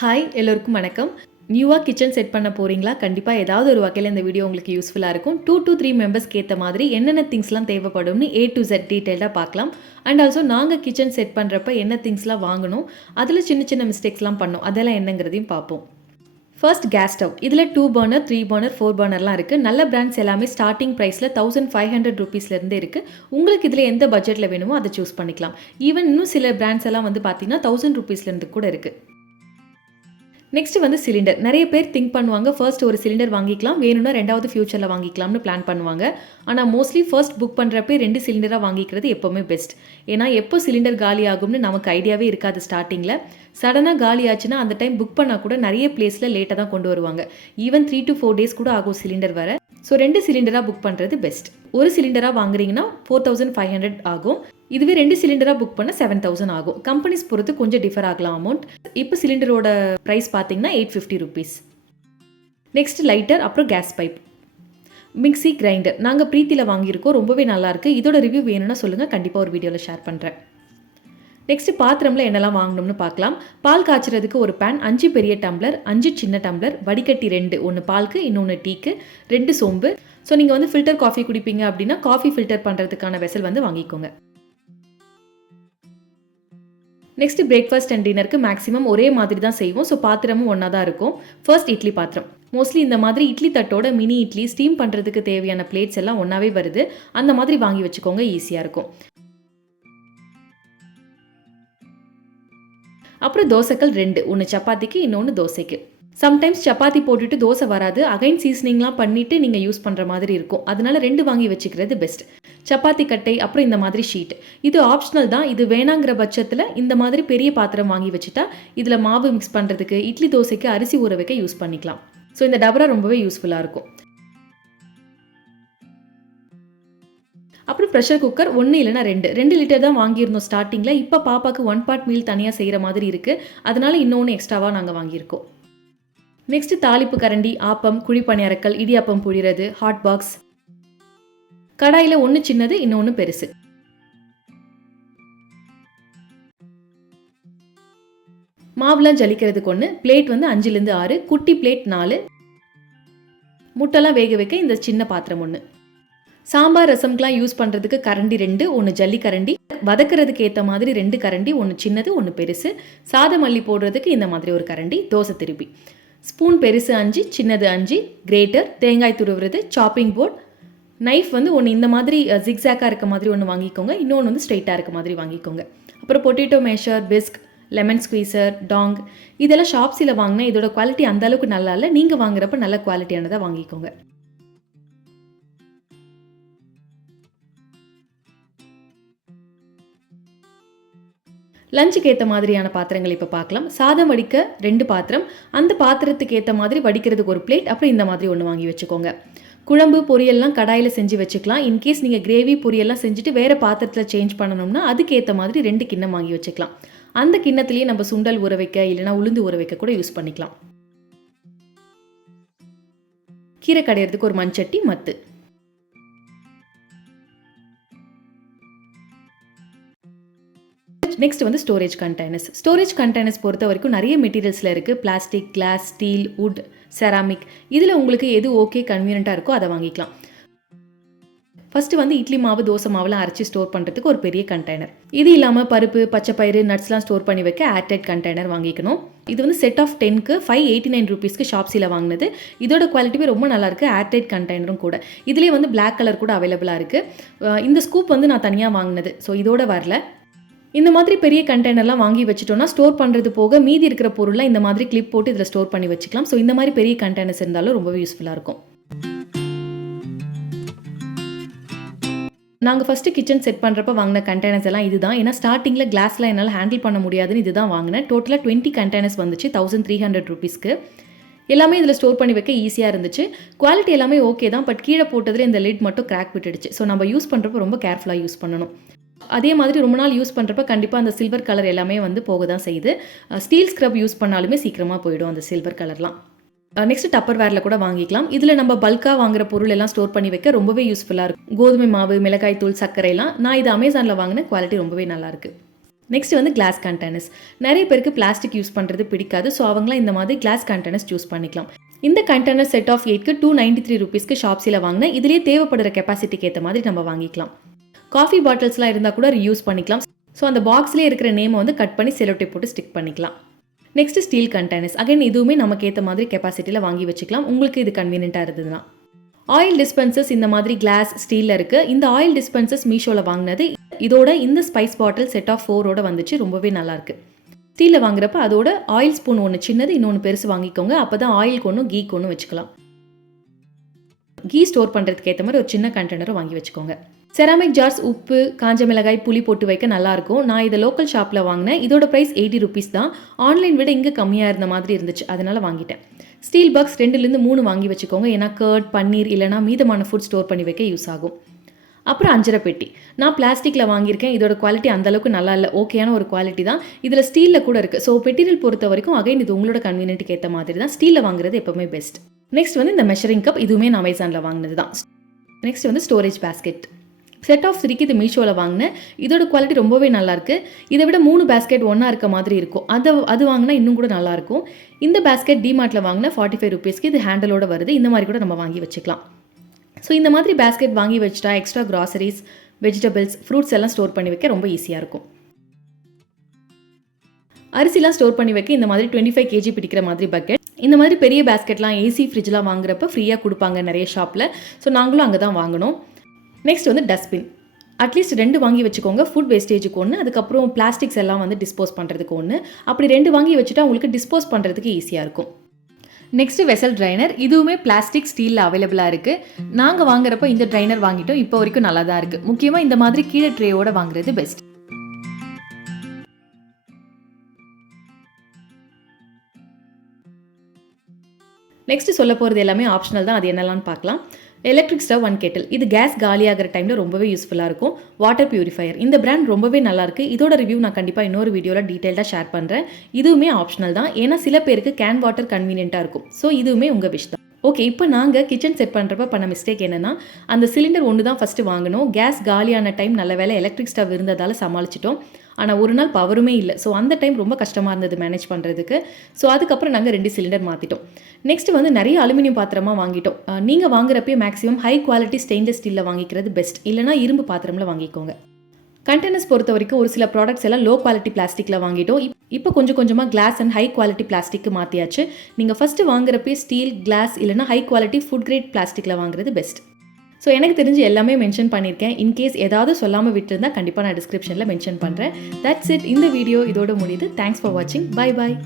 Hi எல்லோருக்கும் வணக்கம். நியூவாக கிச்சன் செட் பண்ண போகிறீங்களா? கண்டிப்பாக ஏதாவது ஒரு வகையில் இந்த வீடியோ உங்களுக்கு யூஸ்ஃபுல்லாக இருக்கும். 2 to 3 மெம்பர்ஸ்க்கு ஏற்ற மாதிரி என்னென்ன திங்ஸ்லாம் தேவைப்படும்னு A to Z டீட்டெயிலாக பார்க்கலாம். அண்ட் ஆல்சோ நாங்கள் கிச்சன் செட் பண்ணுறப்ப என்ன திங்ஸ்லாம் வாங்கணும், அதில் சின்ன சின்ன மிஸ்டேக்ஸ்லாம் பண்ணோம், அதெல்லாம் என்னங்கிறதையும் பார்ப்போம். First gas stove. இதில் 2 பர்னர், 3 பர்னர், 4 பர்னர்லாம் இருக்குது. நல்ல பிராண்ட்ஸ் எல்லாமே ஸ்டார்டிங் ப்ரைஸில் 1500 ருபீஸ்லேருந்து இருக்குது. உங்களுக்கு இதில் எந்த பட்ஜெட்டில் வேணுமோ அதை சூஸ் பண்ணிக்கலாம். ஈவன் இன்னும் சில பிராண்ட்ஸ் எல்லாம் வந்து பார்த்தீங்கன்னா 1000 ருபீஸ்லேருந்து கூட இருக்குது. நெக்ஸ்ட் வந்து சிலிண்டர். நிறைய பேர் திங்க் பண்ணுவாங்க, ஃபர்ஸ்ட் ஒரு சிலிண்டர் வாங்கிக்கலாம், வேணும்னா ரெண்டாவது ஃபியூச்சரில் வாங்கிக்கலாம்னு பிளான் பண்ணுவாங்க. ஆனால் மோஸ்ட்லி ஃபர்ஸ்ட் புக் பண்ணுறப்ப 2 சிலிண்டராக வாங்கிக்கிறது எப்போவுமே பெஸ்ட். ஏன்னா எப்போ சிலிண்டர் காலி ஆகும்னு நமக்கு ஐடியாவே இருக்காது. ஸ்டார்டிங்கில் சடனாக காலி ஆச்சுன்னா அந்த டைம் புக் பண்ணால் கூட நிறைய பிளேஸில் லேட்டாக தான் கொண்டு வருவாங்க. ஈவன் 3 to 4 டேஸ் கூட ஆகும் சிலிண்டர் வர. ஸோ 2 சிலிண்டராக புக் பண்ணுறது பெஸ்ட். ஒரு சிலிண்டராக வாங்குறீங்கன்னா 4500 ஆகும். இதுவே 2 சிலிண்டராக புக் பண்ண 7000 ஆகும். கம்பெனிஸ் பொறுத்து கொஞ்சம் டிஃபர் ஆகலாம் அமௌண்ட். இப்போ சிலிண்டரோட ப்ரைஸ் பார்த்தீங்கன்னா 850 ருபீஸ். நெக்ஸ்ட் லைட்டர், அப்புறம் கேஸ் பைப். மிக்ஸி, கிரைண்டர் நாங்கள் ப்ரீத்தியில் வாங்கியிருக்கோம், ரொம்பவே நல்லாயிருக்கு. இதோட ரிவ்யூ வேணும்னா சொல்லுங்கள், கண்டிப்பாக ஒரு வீடியோவில் ஷேர் பண்ணுறேன். நெக்ஸ்ட் பாத்திரமில் என்னெல்லாம் வாங்கணும்னு பார்க்கலாம். பால் காய்ச்சறதுக்கு ஒரு பேன், 5 பெரிய டம்ளர், 5 சின்ன டம்ளர், வடிகட்டி 2, ஒன்று பாலுக்கு இன்னொன்று டீக்கு, 2 சோம்பு. ஸோ நீங்கள் வந்து ஃபில்டர் காஃபி குடிப்பீங்க அப்படின்னா காஃபி ஃபில்டர் பண்ணுறதுக்கான வெசல் வந்து வாங்கிக்கோங்க. நெக்ஸ்ட் பிரேக்ஃபாஸ்ட் அண்ட் டின்னருக்கு மேக்ஸிமம் ஒரே மாதிரி தான் செய்வோம். ஸோ பாத்திரமும் ஒன்றா தான் இருக்கும். ஃபர்ஸ்ட் இட்லி பாத்திரம். மோஸ்ட்லி இந்த மாதிரி இட்லி தட்டோட மினி இட்லி ஸ்டீம் பண்ணுறதுக்கு தேவையான பிளேட்ஸ் எல்லாம் ஒன்றாவே வருது. அந்த மாதிரி வாங்கி வச்சுக்கோங்க, ஈஸியாக இருக்கும். அப்புறம் தோசைக்கல் 2, ஒன்று சப்பாத்திக்கு இன்னொன்று தோசைக்கு. சம்டைம்ஸ் சப்பாத்தி போட்டுட்டு தோசை வராது, அகைன் சீசனிங்லாம் பண்ணிவிட்டு நீங்கள் யூஸ் பண்ணுற மாதிரி இருக்கும். அதனால 2 வாங்கி வச்சுக்கிறது பெஸ்ட். சப்பாத்தி கட்டை, அப்புறம் இந்த மாதிரி ஷீட். இது ஆப்ஷனல் தான். இது வேணாங்கிற பட்சத்தில் இந்த மாதிரி பெரிய பாத்திரம் வாங்கி வச்சுட்டா இதில் மாவு மிக்ஸ் பண்ணுறதுக்கு, இட்லி தோசைக்கு அரிசி ஊற வைக்க யூஸ் பண்ணிக்கலாம். ஸோ இந்த டபரா ரொம்பவே யூஸ்ஃபுல்லாக இருக்கும். அப்புறம் ப்ரெஷர் குக்கர் 1 இல்லைனா 2 லிட்டர் தான் வாங்கியிருந்தோம் ஸ்டார்டிங்கில். இப்போ பாப்பாவுக்கு 1 பார்ட் மீல் தனியாக செய்கிற மாதிரி இருக்குது. அதனால இன்னொன்று எக்ஸ்ட்ராவாக நாங்கள் வாங்கியிருக்கோம். நெக்ஸ்ட் தாளிப்பு கரண்டி, ஆப்பம், குழிப்பணியாரக்கல், இடியாப்பம் புழிறது, ஹாட் பாக்ஸ். கடாயில் 1 சின்னது, இன்னொன்று பெருசு. மாவுலாம் ஜலிக்கிறதுக்கு 1, பிளேட் வந்து 5லேருந்து 6, குட்டி பிளேட் 4, முட்டைலாம் வேக வைக்க இந்த சின்ன பாத்திரம் 1. சாம்பார் ரசம்க்கெலாம் யூஸ் பண்ணுறதுக்கு கரண்டி 2, ஒன்று ஜல்லி கரண்டி, வதக்கிறதுக்கு ஏற்ற மாதிரி 2 கரண்டி, ஒன்று சின்னது ஒன்று பெருசு. சாதம் மல்லி போடுறதுக்கு இந்த மாதிரி ஒரு கரண்டி, தோசை திருப்பி. ஸ்பூன் பெருசு 5, சின்னது 5, கிரேட்டர், தேங்காய் துருவுறது, சாப்பிங் போர்ட், நைஃப் வந்து ஒன்று இந்த மாதிரி ஜிக்ஸாக்காக இருக்க மாதிரி ஒன்று வாங்கிக்கோங்க, இன்னொன்று வந்து ஸ்ட்ரைட்டாக இருக்க மாதிரி வாங்கிக்கோங்க. அப்புறம் potato masher, whisk, lemon squeezer, tong. இதெல்லாம் ஷாப்ஸில் வாங்கினா இதோட குவாலிட்டி அந்த அளவுக்கு நல்லா இல்லை. நீங்கள் வாங்குறப்ப நல்ல குவாலிட்டியானதாக வாங்கிக்கோங்க. லஞ்சுக்கு ஏற்ற மாதிரியான பாத்திரங்கள் இப்போ பார்க்கலாம். சாதம் வடிக்க 2 பாத்திரம், அந்த பாத்திரத்துக்கு ஏற்ற மாதிரி வடிக்கிறதுக்கு ஒரு பிளேட், அப்புறம் இந்த மாதிரி ஒன்று வாங்கி வச்சுக்கோங்க. குழம்பு பொரியல்லாம் கடாயில் செஞ்சு வச்சுக்கலாம். இன்கேஸ் நீங்கள் கிரேவி பொரியல்லாம் செஞ்சுட்டு வேறு பாத்திரத்தில் சேஞ்ச் பண்ணணும்னா அதுக்கு ஏற்ற மாதிரி 2 கிண்ணம் வாங்கி வச்சுக்கலாம். அந்த கிண்ணத்துலேயே நம்ம சுண்டல் ஊற வைக்க இல்லைனா உளுந்து ஊற வைக்க கூட யூஸ் பண்ணிக்கலாம். கீரை கடையிறதுக்கு ஒரு மண்சட்டி, மத்து. நெக்ஸ்ட் வந்து ஸ்டோரேஜ் கண்டெய்னர்ஸ். ஸ்டோரேஜ் கண்டெய்னர்ஸ் பொறுத்த வரைக்கும் நிறைய மெட்டீரியல்ஸில் இருக்குது. Plastic, glass, steel, wood, ceramic. இதில் உங்களுக்கு எது ஓகே கன்வீனியண்ட்டாக இருக்கோ அதை வாங்கிக்கலாம். ஃபஸ்ட்டு வந்து இட்லி மாவு, தோசை மாவுலாம் அரைச்சி ஸ்டோர் பண்ணுறதுக்கு ஒரு பெரிய கண்டெய்னர். இது இல்லாமல் பருப்பு, பச்சைப்பயிறு, நட்ஸ்லாம் ஸ்டோர் பண்ணி வைக்க ஏர்டைட் கண்டெய்னர் வாங்கிக்கணும். இது வந்து செட் ஆஃப் 10க்கு 589 ருபீஸ்க்கு ஷாப்ஸில் வாங்கினது. இதோட குவாலிட்டிவே ரொம்ப நல்லாயிருக்கு. ஏர்டைட் கண்டெய்னரும் கூட. இதுலேயே வந்து பிளாக் கலர் கூட அவைலபிளாக இருக்குது. இந்த ஸ்கூப் வந்து நான் தனியாக வாங்கினது, ஸோ இதோட வரல. இந்த மாதிரி பெரிய கண்டெய்னர்லாம் வாங்கி வச்சுட்டோம்னா ஸ்டோர் பண்ணுறது போக மீதி இருக்கிற பொருள்லாம் இந்த மாதிரி கிளிப் போட்டு இதில் ஸ்டோர் பண்ணி வச்சுக்கலாம். ஸோ இந்த மாதிரி பெரிய கண்டெய்னர்ஸ் இருந்தாலும் ரொம்பவே யூஸ்ஃபுல்லாக இருக்கும். நாங்கள் ஃபஸ்ட்டு கிச்சன் செட் பண்ணுறப்ப வாங்கின கண்டெய்னர்ஸ் எல்லாம் இதுதான். ஏன்னா ஸ்டார்டிங்கில் கிளாஸ்லாம் என்னால் ஹேண்டில் பண்ண முடியாதுன்னு இதுதான் வாங்கினேன். டோட்டலாக 20 கண்டெய்னர்ஸ் வந்துச்சு 1300 ருபீஸ்க்கு. எல்லாமே இதில் ஸ்டோர் பண்ணி வைக்க ஈஸியாக இருந்துச்சு. குவாலிட்டி எல்லாமே ஓகே தான். பட் கீழே போட்டதில் இந்த லிட் மட்டும் கிராக் விட்டுடுச்சு. ஸோ நம்ம யூஸ் பண்ணுறப்போ ரொம்ப கேர்ஃபுல்லாக யூஸ் பண்ணணும். அதே மாதிரி ரொம்ப நாள் யூஸ் பண்ணுறப்ப கண்டிப்பாக அந்த சில்வர் கலர் எல்லாமே வந்து போக தான் செய்யுது. ஸ்டீல் ஸ்க்ரப் யூஸ் பண்ணாலுமே சீக்கிரமாக போயிடும் அந்த சில்வர் கலர்லாம். நெக்ஸ்ட் டப்பர் வேரில் கூட வாங்கிக்கலாம். இதில் நம்ம பல்காக வாங்குற பொருள் எல்லாம் ஸ்டோர் பண்ணி வைக்க ரொம்பவே யூஸ்ஃபுல்லாக இருக்கும். கோதுமை மாவு, மிளகாய் தூள், சர்க்கரைலாம் நான் இது அமேசானில் வாங்கின குவாலிட்டி ரொம்பவே நல்லாயிருக்கு. நெக்ஸ்ட் வந்து கிளாஸ் கண்டெய்னர்ஸ். நிறைய பேருக்கு பிளாஸ்டிக் யூஸ் பண்ணுறது பிடிக்காது. ஸோ அவங்களாம் இந்த மாதிரி கிளாஸ் கண்டெய்னர்ஸ் சூஸ் பண்ணிக்கலாம். இந்த கண்டெய்னர் செட் ஆஃப் 8க்கு 293 ரூபீஸ்க்கு ஷாப்ஸில் வாங்கினேன். இதுலேயே தேவைப்படுற கெப்பாசிட்டிக்கு ஏற்ற மாதிரி நம்ம வாங்கிக்கலாம். காஃபி பாட்டில்ஸ்லாம் இருந்தால் கூட யூஸ் பண்ணிக்கலாம். ஸோ அந்த பாக்ஸ்லேயே இருக்கிற நேமை வந்து கட் பண்ணி செலோ டேப் போட்டு ஸ்டிக் பண்ணிக்கலாம். Next steel containers. அகைன் இதுவுமே நமக்கு ஏற்ற மாதிரி கெப்பாசிட்டியில் வாங்கி வச்சுக்கலாம், உங்களுக்கு இது கன்வீனியன்ட்டாக இருந்ததுன்னா. ஆயில் டிஸ்பென்சர்ஸ் இந்த மாதிரி கிளாஸ் ஸ்டீலில் இருக்குது. இந்த ஆயில் டிஸ்பென்சர்ஸ் மீஷோவில் வாங்கினது. இதோட இந்த ஸ்பைஸ் பாட்டில் செட் ஆஃப் 4ஓட வந்துச்சு, ரொம்பவே நல்லாயிருக்கு. ஸ்டீலில் வாங்குறப்ப அதோட ஆயில் ஸ்பூன் ஒன்று சின்னது, இன்னொன்று பெருசு வாங்கிக்கோங்க. அப்போ தான் ஆயிலுக்கு ஒன்றும் கீக்கு ஒன்றும் வச்சுக்கலாம். கீ ஸ்டோர் பண்ணுறதுக்கு ஏற்ற மாதிரி ஒரு சின்ன கண்டெய்னரும் வாங்கி வச்சுக்கோங்க. செராமிக் ஜார்ஸ் உப்பு, காஞ்ச மிளகாய், புளி போட்டு வைக்க நல்லாயிருக்கும். நான் இதை லோக்கல் ஷாப்பில் வாங்கினேன். இதோட ப்ரைஸ் 80 ரூபீஸ் தான். ஆன்லைன் விட இங்கே கம்மியாக இருந்த மாதிரி இருந்துச்சு, அதனால் வாங்கிட்டேன். ஸ்டீல் பாக்ஸ் 2லேருந்து 3 வாங்கி வச்சுக்கோங்க. ஏன்னா கர்ட், பன்னீர் இல்லைனா மீதமான ஃபுட் ஸ்டோர் பண்ணி வைக்க யூஸ் ஆகும். அப்புறம் அஞ்சரை பெட்டி. நான் பிளாஸ்டிக்கில் வாங்கியிருக்கேன். இதோட குவாலிட்டி அந்தளவுக்கு நல்லா இல்லை, ஓகேயான ஒரு குவாலிட்டி தான். இதில் ஸ்டீலில் கூட இருக்குது. ஸோ மெட்டீரியல் பொறுத்த வரைக்கும் அகைன் இது உங்களோட கன்வீனியன்ட்டுக்கு ஏற்ற மாதிரி தான். ஸ்டீலில் வாங்குறது எப்போவுமே பெஸ்ட். நெக்ஸ்ட் வந்து இந்த மெஷரிங் கப். இதுவுமே நான் அமேசானில் வாங்கினது தான். நெக்ஸ்ட் வந்து ஸ்டோரேஜ் பேஸ்கெட். செட் ஆஃப் 3க்கு இது மீஷோவில் வாங்கினேன். இதோட குவாலிட்டி ரொம்பவே நல்லாயிருக்கு. இதை விட 3 பேஸ்கெட் ஒன்றா இருக்க மாதிரி இருக்கும். அது வாங்கினா இன்னும் கூட நல்லாயிருக்கும். இந்த பேஸ்கெட் டிமார்ட்டில் வாங்கினா 45 ரூபீஸ்க்கு இது ஹேண்டலோடு வருது. இந்த மாதிரி கூட நம்ம வாங்கி வச்சுக்கலாம். ஸோ இந்த மாதிரி பேஸ்கெட் வாங்கி வச்சுட்டா எக்ஸ்ட்ரா கிராசரிஸ், வெஜிடபிள்ஸ், ஃப்ரூட்ஸ் எல்லாம் ஸ்டோர் பண்ணி வைக்க ரொம்ப ஈஸியாக இருக்கும். அரிசிலாம் ஸ்டோர் பண்ணி வைக்க இந்த மாதிரி 25 kg பிடிக்கிற மாதிரி பக்கெட். இந்த மாதிரி பெரிய பேஸ்கெட்லாம் ஏசி ஃப்ரிட்ஜ்லாம் வாங்குறப்ப ஃப்ரீயாக கொடுப்பாங்க நிறைய ஷாப்பில். ஸோ நாங்களும் அங்கே தான் வாங்கினோம். நெக்ஸ்ட் வந்து டஸ்ட்பின். அட்லீஸ்ட் 2 வாங்கி வச்சுக்கோங்க. ஃபுட் வேஸ்டேஜுக்கு ஒன்று, அதுக்கப்புறம் பிளாஸ்டிக்ஸ் எல்லாம் வந்து டிஸ்போஸ் பண்ணுறதுக்கு ஒன்று. அப்படி 2 வாங்கி வச்சுட்டா உங்களுக்கு டிஸ்போஸ் பண்ணுறதுக்கு ஈஸியாக இருக்கும். Next vessel trainer. இதுவுமே பிளாஸ்டிக் ஸ்டீலில் அவைலபிளாக இருக்குது. நாங்கள் வாங்குறப்ப இந்த ட்ரைனர் வாங்கிட்டோம். இப்போ வரைக்கும் நல்லா தான் இருக்குது. முக்கியமாக இந்த மாதிரி கீழே ட்ரேயோட வாங்குறது பெஸ்ட். நெக்ஸ்ட் சொல்ல போகிறது எல்லாமே ஆப்ஷனல் தான். அது என்னெல்லாம் பார்க்கலாம். எலக்ட்ரிக் ஸ்டவ் 1 கேட்டில். இது கேஸ் காலியாகிற டைமில் ரொம்பவே யூஸ்ஃபுல்லாக இருக்கும். Water purifier. இந்த பிராண்ட் ரொம்பவே நல்லாயிருக்கு. இதோட ரிவ்யூ நான் கண்டிப்பாக இன்னொரு வீடியோவில் டீட்டெயிலாக ஷேர் பண்ணுறேன். இதுவுமே ஆப்ஷனல் தான். ஏன்னா சில பேருக்கு கேன் வாட்டர் கன்வீனியண்ட்டாக இருக்கும். ஸோ இதுவுமே உங்கள் விஷ் தான். ஓகே, இப்போ நாங்கள் கிச்சன் செட் பண்ணுறப்ப பண்ண மிஸ்டேக் என்னென்னா, அந்த சிலிண்டர் ஒன்று தான் ஃபஸ்ட்டு வாங்கினோம். கேஸ் காலியான டைம் நல்ல வேலை எலக்ட்ரிக் ஸ்டவ் இருந்ததால் சமாளிச்சிட்டோம். ஆனால் ஒரு நாள் பவருமே இல்லை. ஸோ அந்த டைம் ரொம்ப கஷ்டமாக இருந்தது மேனேஜ் பண்ணுறதுக்கு. ஸோ அதுக்கப்புறம் நாங்கள் 2 சிலிண்டர் மாற்றிட்டோம். நெக்ஸ்ட் வந்து நிறைய அலுமினியம் பாத்திரமாக வாங்கிட்டோம். நீங்கள் வாங்குறப்பே மேக்ஸிமம் ஹை குவாலிட்டி ஸ்டெயின்லெஸ் ஸ்டீலில் வாங்கிக்கிறது பெஸ்ட். இல்லைனா இரும்பு பாத்திரமில் வாங்கிக்கோங்க. கண்டெய்னர்ஸ் பொறுத்த வரைக்கும் ஒரு சில ப்ராடக்ட்ஸ் எல்லாம் லோ குவாலிட்டி பிளாஸ்டிக்கில் வாங்கிட்டோம். இப்போ கொஞ்சம் கொஞ்சமாக கிளாஸ் அண்ட் ஹை குவாலிட்டி பிளாஸ்டிக்கு மாற்றியாச்சு. நீங்கள் ஃபஸ்ட்டு வாங்குறப்பே ஸ்டீல், கிளாஸ் இல்லைனா ஹை குவாலிட்டி ஃபுட் கிரேட் பிளாஸ்டிக்கில் வாங்குறது பெஸ்ட். ஸோ எனக்கு தெரிஞ்சு எல்லாமே மென்ஷன் பண்ணியிருக்கேன். இன்கேஸ் ஏதாவது சொல்லாமல் விட்டுருந்தா கண்டிப்பாக நான் டிஸ்கிரிப்ஷனில் மென்ஷன் பண்ணுறேன். That's it. இந்த வீடியோ இதோட முடியுது. தேங்க்ஸ் ஃபார் வாட்சிங். Bye bye.